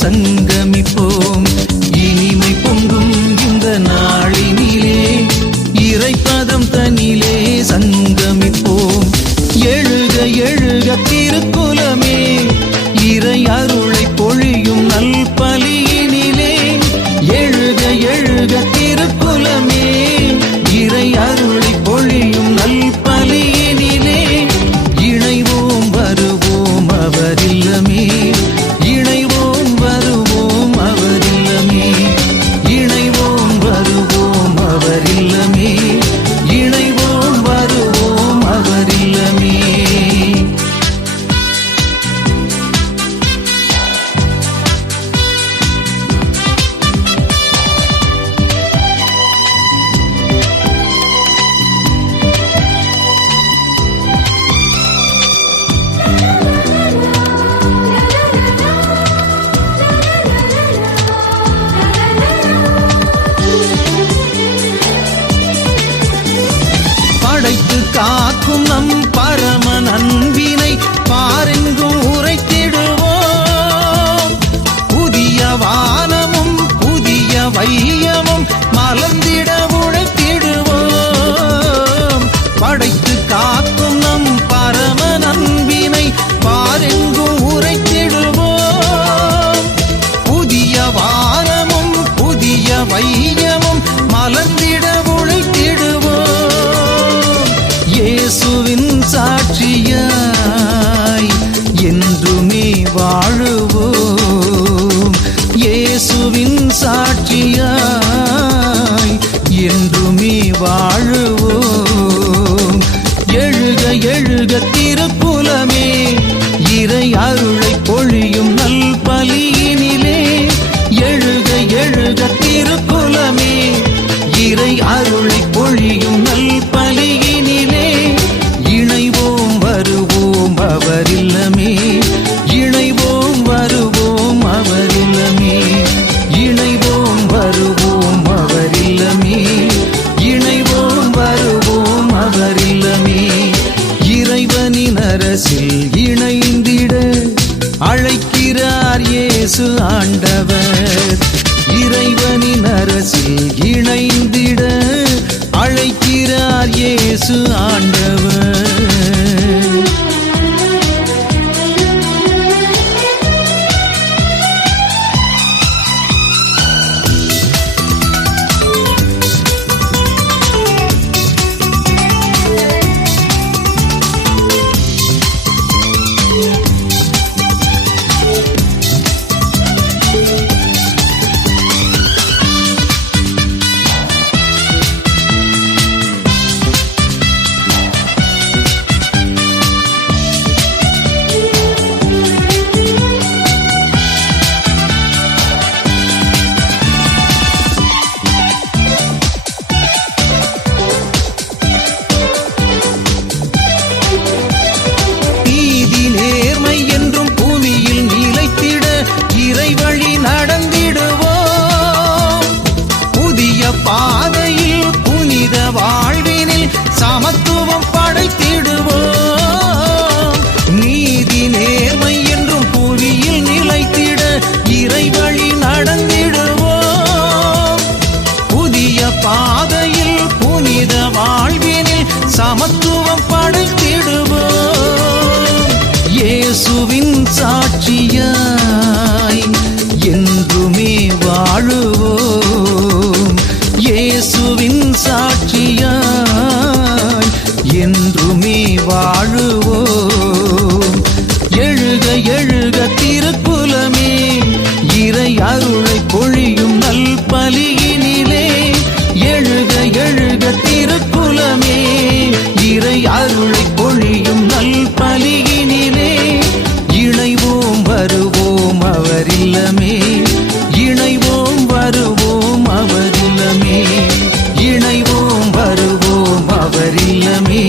சங்கமிப்போம். சாட்சியாய் என்றுமே வாழுவோம். இயேசுவின் சாட்சியாய் என்றுமே வாழுவோம். எழுக எழுக திருப்புலமே இறை அருளை பொழியும் நல் பலியினிலே எழுக எழுக என்றுமே வா இல்லமே